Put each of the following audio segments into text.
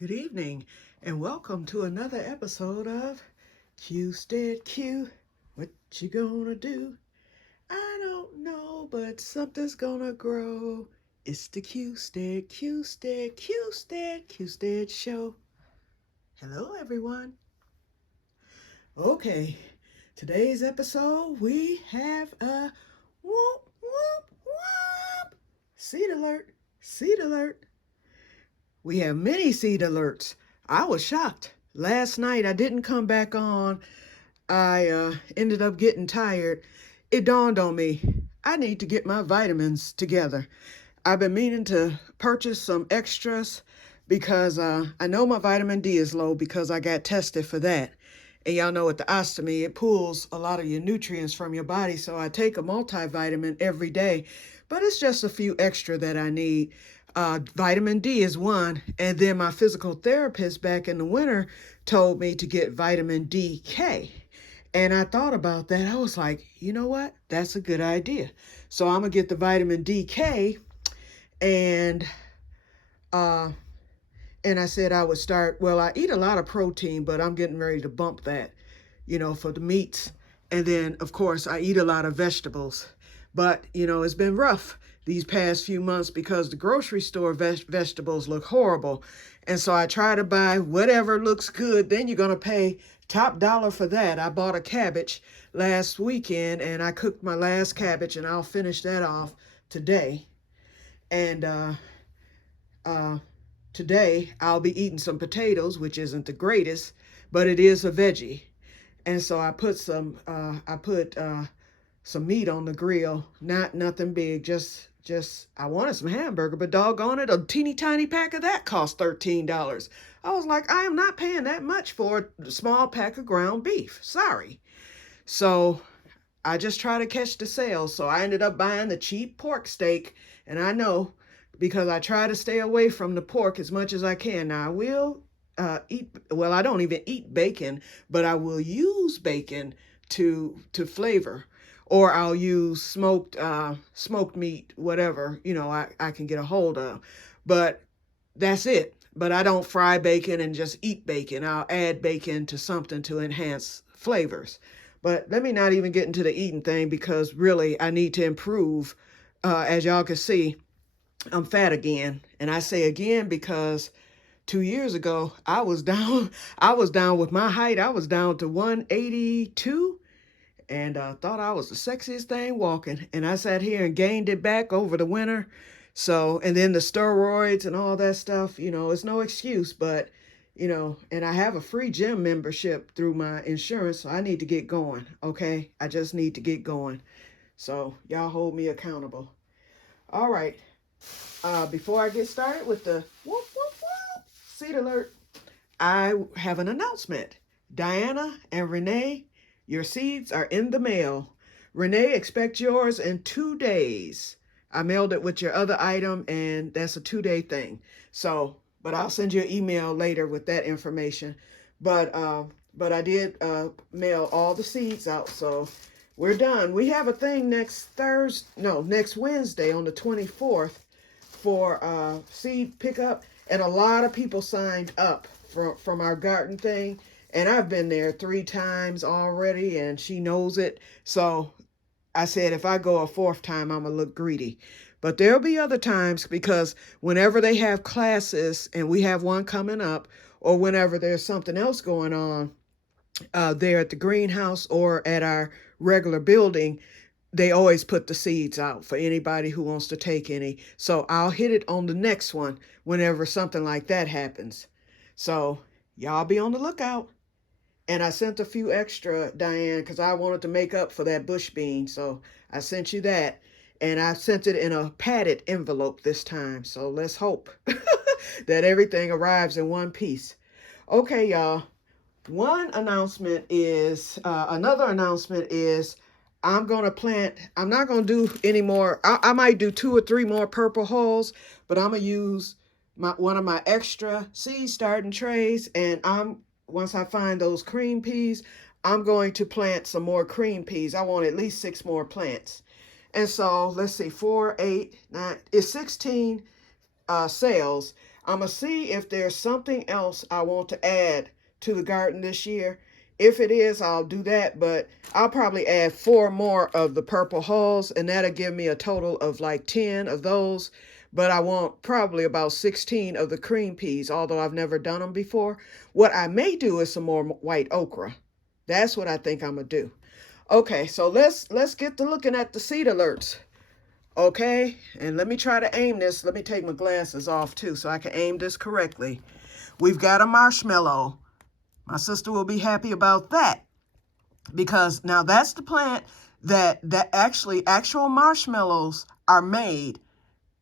Good evening, and welcome to another episode of Que-stead-Que. What you gonna do? I don't know, but something's gonna grow. It's the Que-stead, Que-stead, Que-stead, Que-stead show. Hello, everyone. Okay, today's episode we have a whoop whoop whoop seed alert, seed alert. We have many seed alerts. I was shocked. Last night I didn't come back on. I ended up getting tired. It dawned on me, I need to get my vitamins together. I've been meaning to purchase some extras because I know my vitamin D is low because I got tested for that. And y'all know with the ostomy, it pulls a lot of your nutrients from your body. So I take a multivitamin every day, but it's just a few extra that I need. Vitamin D is one. And then my physical therapist back in the winter told me to get vitamin D-K. And I thought about that. I was like, you know what? That's a good idea. So I'm going to get the vitamin D-K and uh, I said I would start, well, I eat a lot of protein, but I'm getting ready to bump that, for the meats. And then, of course, I eat a lot of vegetables. But, it's been rough these past few months because the grocery store vegetables look horrible. And so I try to buy whatever looks good. Then you're going to pay top dollar for that. I bought a cabbage last weekend and I cooked my last cabbage and I'll finish that off today. And today I'll be eating some potatoes, which isn't the greatest, but it is a veggie. And so I put some meat on the grill. Nothing big, just I wanted some hamburger, but doggone it, a teeny tiny pack of that cost $13. I was like, I am not paying that much for a small pack of ground beef. Sorry. So I just try to catch the sales. So I ended up buying the cheap pork steak. And I know because I try to stay away from the pork as much as I can. Now I will I don't even eat bacon, but I will use bacon to flavor. Or I'll use smoked meat, whatever, I can get a hold of. But that's it. But I don't fry bacon and just eat bacon. I'll add bacon to something to enhance flavors. But let me not even get into the eating thing because really I need to improve. As y'all can see, I'm fat again. And I say again because 2 years ago, I was down with my height. I was down to 182 and thought I was the sexiest thing walking. And I sat here and gained it back over the winter. So, and then the steroids and all that stuff, it's no excuse, but, and I have a free gym membership through my insurance. So I need to get going. Okay. I just need to get going. So y'all hold me accountable. All right. Before I get started with the whoop, whoop, whoop, seed alert, I have an announcement. Diana and Renee, your seeds are in the mail. Renee, expect yours in 2 days. I mailed it with your other item, and that's a 2-day thing. So, but I'll send you an email later with that information. But I did mail all the seeds out, so we're done. We have a thing next Wednesday on the 24th for seed pickup, and a lot of people signed up from our garden thing. And I've been there 3 times already, and she knows it. So I said, if I go a 4th time, I'm going to look greedy. But there'll be other times because whenever they have classes, and we have one coming up, or whenever there's something else going on there at the greenhouse or at our regular building, they always put the seeds out for anybody who wants to take any. So I'll hit it on the next one whenever something like that happens. So y'all be on the lookout. And I sent a few extra, Diane, because I wanted to make up for that bush bean. So I sent you that. And I sent it in a padded envelope this time. So let's hope that everything arrives in one piece. Okay, y'all. Another announcement is I'm going to plant, I'm not going to do any more. I might do 2 or 3 more purple hulls, but I'm going to use one of my extra seed starting trays. And once I find those cream peas, I'm going to plant some more cream peas. I want at least 6 more plants. And so let's see, 4, 8, 9, it's 16 sales. I'm going to see if there's something else I want to add to the garden this year. If it is, I'll do that, but I'll probably add 4 more of the purple hulls, and that'll give me a total of like 10 of those. But I want probably about 16 of the cream peas, although I've never done them before. What I may do is some more white okra. That's what I think I'm going to do. Okay, so let's get to looking at the seed alerts. Okay, and let me try to aim this. Let me take my glasses off too so I can aim this correctly. We've got a marshmallow. My sister will be happy about that, because now that's the plant that actual marshmallows are made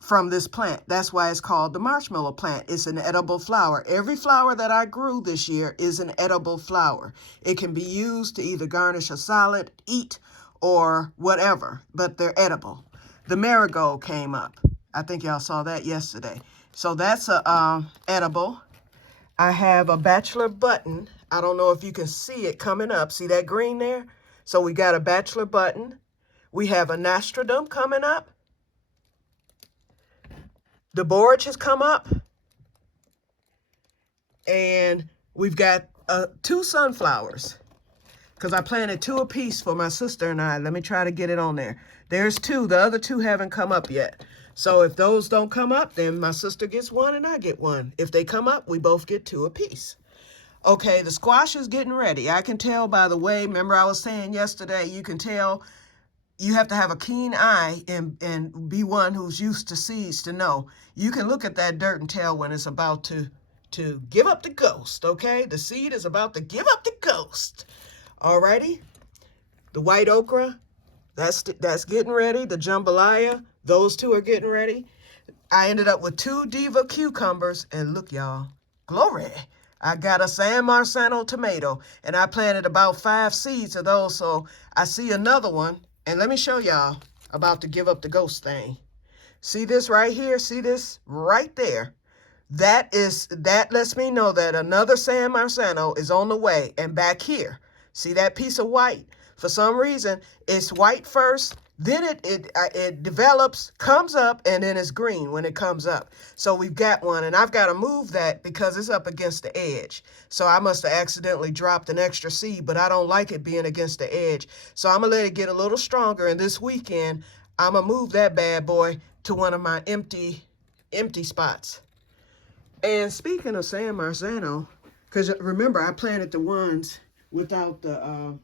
from this plant. That's why it's called the marshmallow plant. It's an edible flower. Every flower that I grew this year is an edible flower. It can be used to either garnish a salad, eat, or whatever, but they're edible. The marigold came up. I think y'all saw that yesterday. So that's a edible. I have a bachelor button. I don't know if you can see it coming up. See that green there? So we got a bachelor button. We have a nostradum coming up. The borage has come up. And we've got 2 sunflowers, because I planted 2 apiece for my sister and I. Let me try to get it on there. There's 2. The other 2 haven't come up yet. So if those don't come up, then my sister gets 1 and I get 1. If they come up, we both get 2 apiece. Okay, the squash is getting ready. I can tell by the way, remember I was saying yesterday, you can tell. You have to have a keen eye and be one who's used to seeds to know. You can look at that dirt and tell when it's about to give up the ghost, okay? The seed is about to give up the ghost. Alrighty? The white okra, that's getting ready. The jambalaya, those 2 are getting ready. I ended up with 2 diva cucumbers, and look, y'all, glory. I got a San Marzano tomato, and I planted about 5 seeds of those, so I see another one. And let me show y'all about to give up the ghost thing. See this right here? See this right there? That lets me know that another San Marzano is on the way. And back here, see that piece of white? For some reason, it's white first, then it develops, comes up, and then it's green when it comes up. So we've got one, and I've got to move that because it's up against the edge. So I must have accidentally dropped an extra seed, but I don't like it being against the edge. So I'm going to let it get a little stronger, and this weekend, I'm going to move that bad boy to one of my empty spots. And speaking of San Marzano, because remember, I planted the ones without the...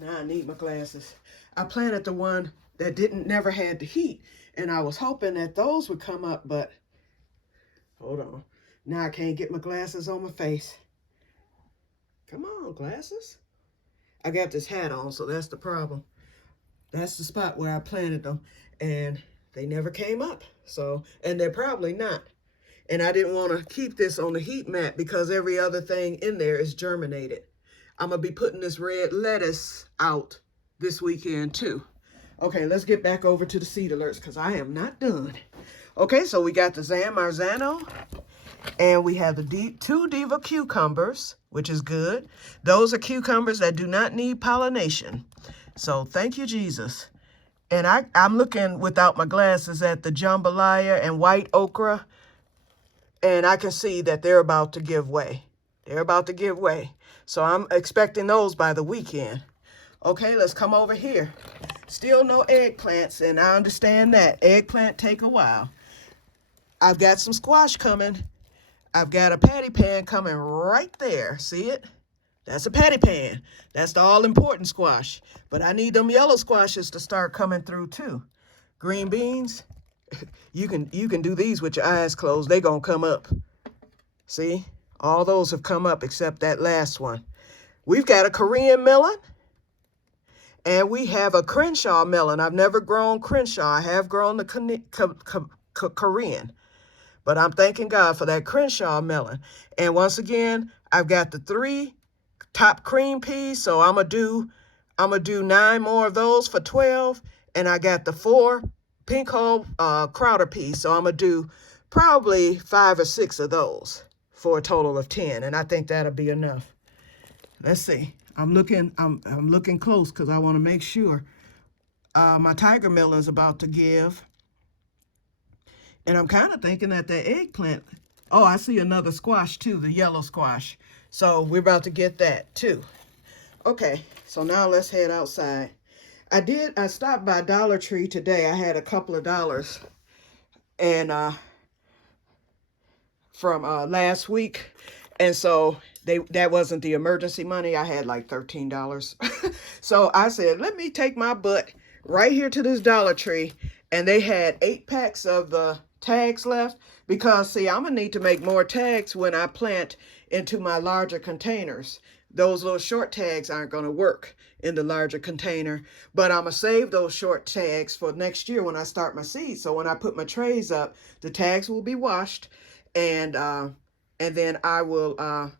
now I need my glasses. I planted the one that never had the heat, and I was hoping that those would come up, but hold on. Now I can't get my glasses on my face. Come on, glasses. I got this hat on, so that's the problem. That's the spot where I planted them, and they never came up. So, and they're probably not. And I didn't want to keep this on the heat mat because every other thing in there is germinated. I'm going to be putting this red lettuce out this weekend too. Okay, let's get back over to the seed alerts because I am not done. Okay, so we got the San Marzano, and we have the 2 diva cucumbers, which is good. Those are cucumbers that do not need pollination. So thank you, Jesus. And I'm looking without my glasses at the jambalaya and white okra, and I can see that they're about to give way. They're about to give way. So I'm expecting those by the weekend. Okay, let's come over here. Still no eggplants, and I understand that. Eggplant take a while. I've got some squash coming. I've got a patty pan coming right there. See it? That's a patty pan. That's the all-important squash. But I need them yellow squashes to start coming through too. Green beans, you can do these with your eyes closed. They're going to come up. See? All those have come up except that last one. We've got a Korean melon. And we have a Crenshaw melon. I've never grown Crenshaw. I have grown the Korean. But I'm thanking God for that Crenshaw melon. And once again, I've got the 3 top cream peas. So I'm gonna do 9 more of those for 12. And I got the 4 pink hull Crowder peas. So I'm gonna do probably 5 or 6 of those for a total of 10. And I think that'll be enough. Let's see. I'm looking close because I want to make sure. My tiger melon is about to give. And I'm kind of thinking that the eggplant, oh, I see another squash too, the yellow squash. So we're about to get that too. Okay, so now let's head outside. I stopped by Dollar Tree today. I had a couple of dollars. And from last week. And so that wasn't the emergency money. I had like $13. So I said, let me take my butt right here to this Dollar Tree. And they had 8 packs of the tags left because, see, I'm going to need to make more tags when I plant into my larger containers. Those little short tags aren't going to work in the larger container, but I'm going to save those short tags for next year when I start my seeds. So when I put my trays up, the tags will be washed, and then I will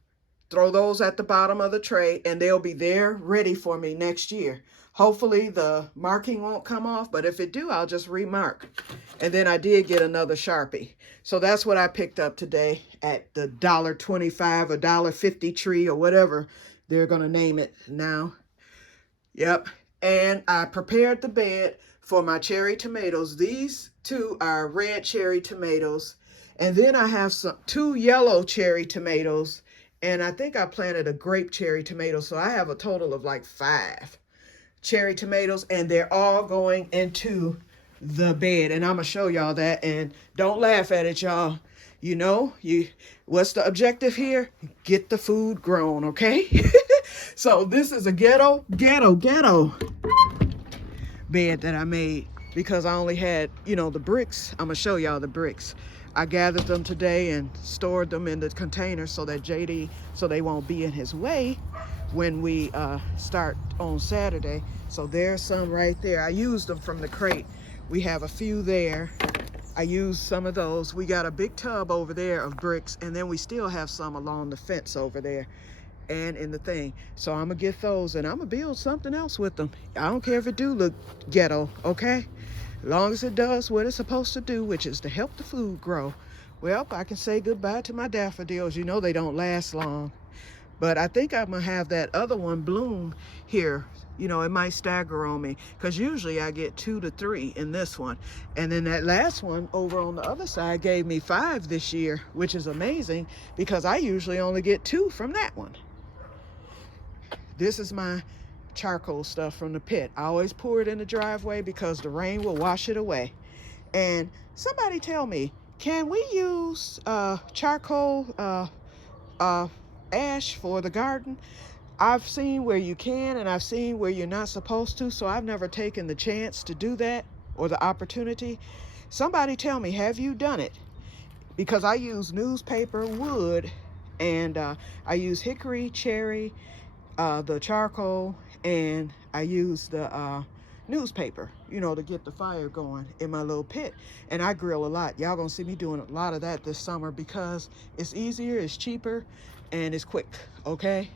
throw those at the bottom of the tray, and they'll be there ready for me next year. Hopefully the marking won't come off, but if it do, I'll just remark. And then I did get another Sharpie. So that's what I picked up today at the $1.25 or $1.50 tree or whatever they're going to name it now. Yep. And I prepared the bed for my cherry tomatoes. These 2 are red cherry tomatoes. And then I have 2 yellow cherry tomatoes. And I think I planted a grape cherry tomato. So I have a total of like 5 cherry tomatoes. And they're all going into the bed. And I'm going to show y'all that. And don't laugh at it, y'all. You know, what's the objective here? Get the food grown, okay? So this is a ghetto bed that I made because I only had, you know, the bricks. I'm going to show y'all the bricks. I gathered them today and stored them in the container so that so they won't be in his way when we start on Saturday. So there's some right there. I used them from the crate. We have a few there. I used some of those. We got a big tub over there of bricks, and then we still have some along the fence over there and in the thing. So I'm gonna get those, and I'm gonna build something else with them. I don't care if it do look ghetto, okay? As long as it does what it's supposed to do, which is to help the food grow. Well, I can say goodbye to my daffodils. You know they don't last long. But I think I'm gonna have that other one bloom here. You know, it might stagger on me because usually I get 2 to 3 in this one. And then that last one over on the other side gave me 5 this year, which is amazing because I usually only get 2 from that one. This is my charcoal stuff from the pit. I always pour it in the driveway because the rain will wash it away. And somebody tell me, can we use charcoal ash for the garden? I've seen where you can, and I've seen where you're not supposed to, so I've never taken the chance to do that or the opportunity. Somebody tell me, have you done it? Because I use newspaper, wood, and I use hickory, cherry, the charcoal, and I use the newspaper, you know, to get the fire going in my little pit. And I grill a lot. Y'all gonna see me doing a lot of that this summer because it's easier, it's cheaper, and it's quick, okay?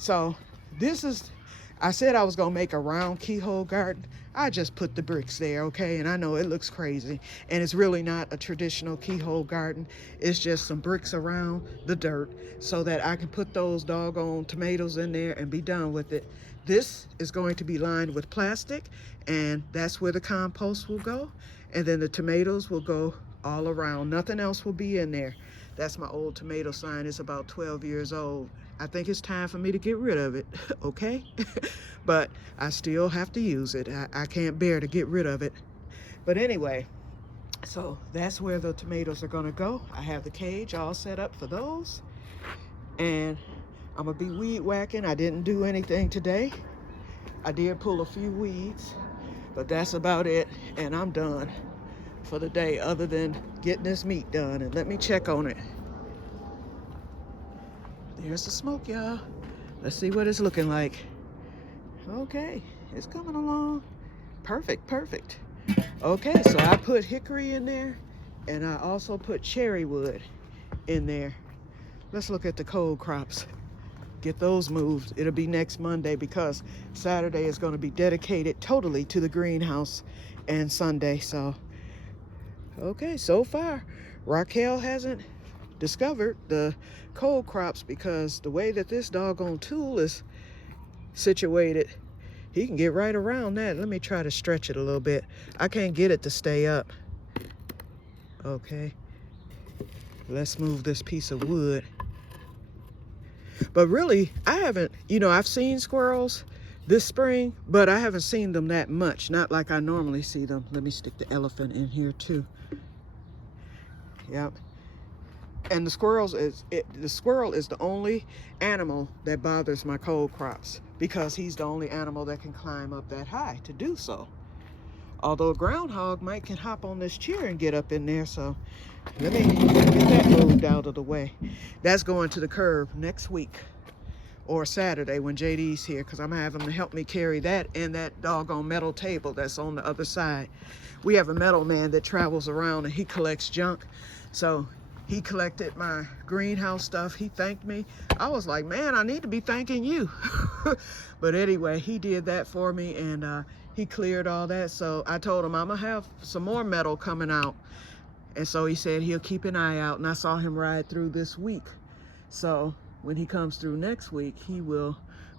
So this is, I said I was gonna make a round keyhole garden. I just put the bricks there, okay? And I know it looks crazy, and it's really not a traditional keyhole garden. It's just some bricks around the dirt so that I can put those doggone tomatoes in there and be done with it. This is going to be lined with plastic, and that's where the compost will go. And then the tomatoes will go all around. Nothing else will be in there. That's my old tomato sign. It's about 12 years old. I think it's time for me to get rid of it, okay? But I still have to use it. I can't bear to get rid of it. But anyway, so that's where the tomatoes are gonna go. I have the cage all set up for those. And I'm gonna be weed whacking. I didn't do anything today. I did pull a few weeds, but that's about it. And I'm done for the day other than getting this meat done. And let me check on it. There's the smoke, y'all. Let's see what it's looking like. Okay, it's coming along. Perfect. Okay, so I put hickory in there, and I also put cherry wood in there. Let's look at the cold crops. Get those moved. It'll be next Monday because Saturday is going to be dedicated totally to the greenhouse, and Sunday. So, okay, so far, Raquel hasn't discovered the cold crops because the way that this doggone tool is situated, he can get right around that. Let me try to stretch it a little bit. I can't get it to stay up. Okay, let's move this piece of wood. But really, I haven't, I've seen squirrels this spring, but I haven't seen them that much. Not like I normally see them. Let me stick the elephant in here too. Yep. And the squirrel is the only animal that bothers my cold crops, because he's the only animal that can climb up that high to do so. Although a groundhog can hop on this chair and get up in there. So let me get that moved out of the way. That's going to the curb next week or Saturday when JD's here, because I'm gonna have him to help me carry that and that doggone metal table that's on the other side. We have a metal man that travels around and he collects junk. So he collected my greenhouse stuff. He thanked me. I was like, man, I need to be thanking you. But anyway, he did that for me, and he cleared all that. So I told him I'm gonna have some more metal coming out. And so he said he'll keep an eye out. And I saw him ride through this week. So when he comes through next week, he will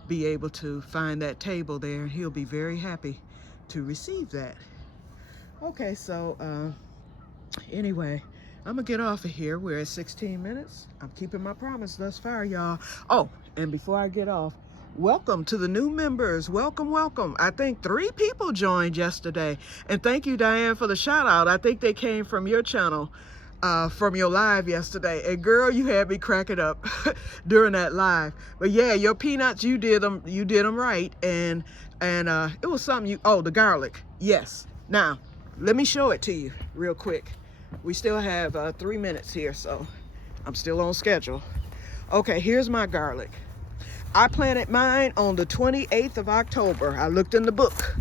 be able to find that table there. And he'll be very happy to receive that. Okay, so anyway, I'm gonna get off of here. We're at 16 minutes. I'm keeping my promise thus far, y'all. Oh, and before I get off, welcome to the new members. Welcome, welcome. I think 3 people joined yesterday. And thank you, Diane, for the shout out. I think they came from your channel, from your live yesterday. And girl, you had me cracking up during that live. But yeah, your peanuts, you did them right. And it was something the garlic. Yes. Now, let me show it to you real quick. We still have 3 minutes here, so I'm still on schedule. Okay, here's my garlic. I planted mine on the 28th of October. I looked in the book,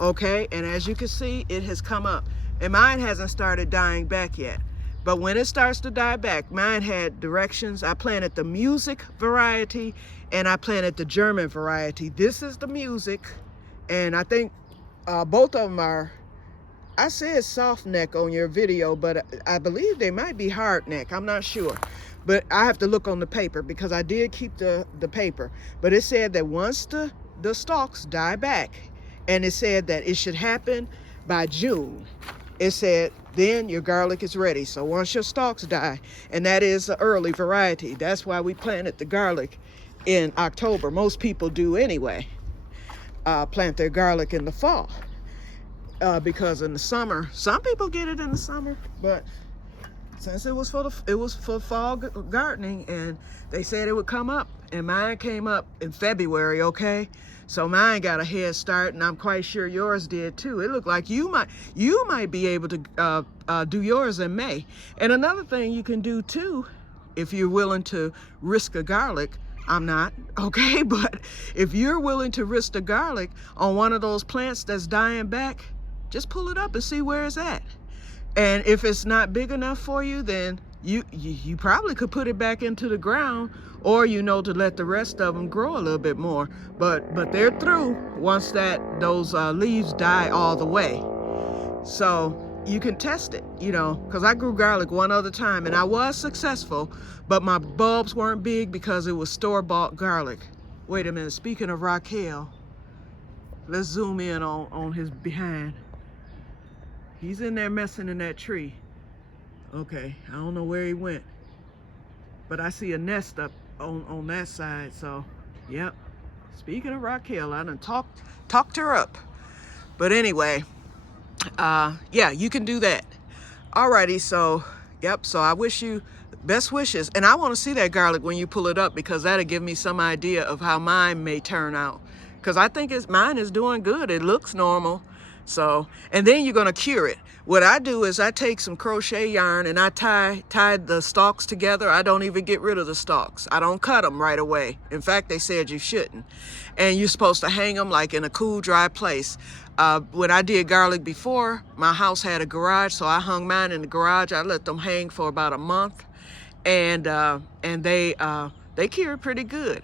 okay? And as you can see, it has come up. And mine hasn't started dying back yet. But when it starts to die back, mine had directions. I planted the music variety, and I planted the German variety. This is the music, and I think both of them are, I said soft neck on your video, but I believe they might be hard neck. I'm not sure. But I have to look on the paper, because I did keep the paper. But it said that once the stalks die back, and it said that it should happen by June, it said then your garlic is ready. So once your stalks die, and that is the early variety. That's why we planted the garlic in October. Most people do anyway, plant their garlic in the fall. Because in the summer, some people get it in the summer, but since it was for fall gardening, and they said it would come up, and mine came up in February, okay? So mine got a head start, and I'm quite sure yours did too. It looked like you might be able to do yours in May. And another thing you can do too, if you're willing to risk a garlic, I'm not, okay? But if you're willing to risk the garlic on one of those plants that's dying back, just pull it up and see where it's at. And if it's not big enough for you, then you probably could put it back into the ground, or to let the rest of them grow a little bit more. But they're through once those leaves die all the way. So you can test it, because I grew garlic one other time and I was successful, but my bulbs weren't big because it was store-bought garlic. Wait a minute, speaking of Raquel, let's zoom in on his behind. He's in there messing in that tree. Okay, I don't know where he went, but I see a nest up on that side. So, yep. Speaking of Raquel, I done talked her up. But anyway, yeah, you can do that. Alrighty, so, yep, so I wish you best wishes. And I want to see that garlic when you pull it up, because that'll give me some idea of how mine may turn out. Because I think mine is doing good. It looks normal. So, and then you're going to cure it. What I do is I take some crochet yarn and I tie the stalks together. I don't even get rid of the stalks. I don't cut them right away. In fact, they said you shouldn't. And you're supposed to hang them like in a cool, dry place. When I did garlic before, my house had a garage, so I hung mine in the garage. I let them hang for about a month, and they cured pretty good.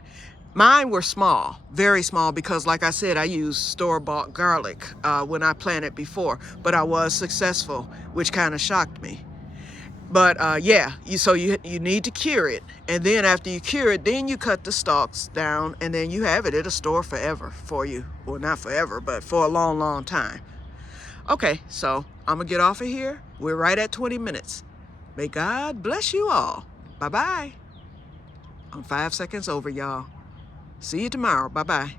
Mine were small, very small, because like I said, I used store-bought garlic when I planted before, but I was successful, which kind of shocked me. But yeah, so you need to cure it. And then after you cure it, then you cut the stalks down, and then you have it. It'll store forever for you. Well, not forever, but for a long, long time. Okay, so I'm gonna get off of here. We're right at 20 minutes. May God bless you all. Bye-bye. I'm 5 seconds over, y'all. See you tomorrow. Bye-bye.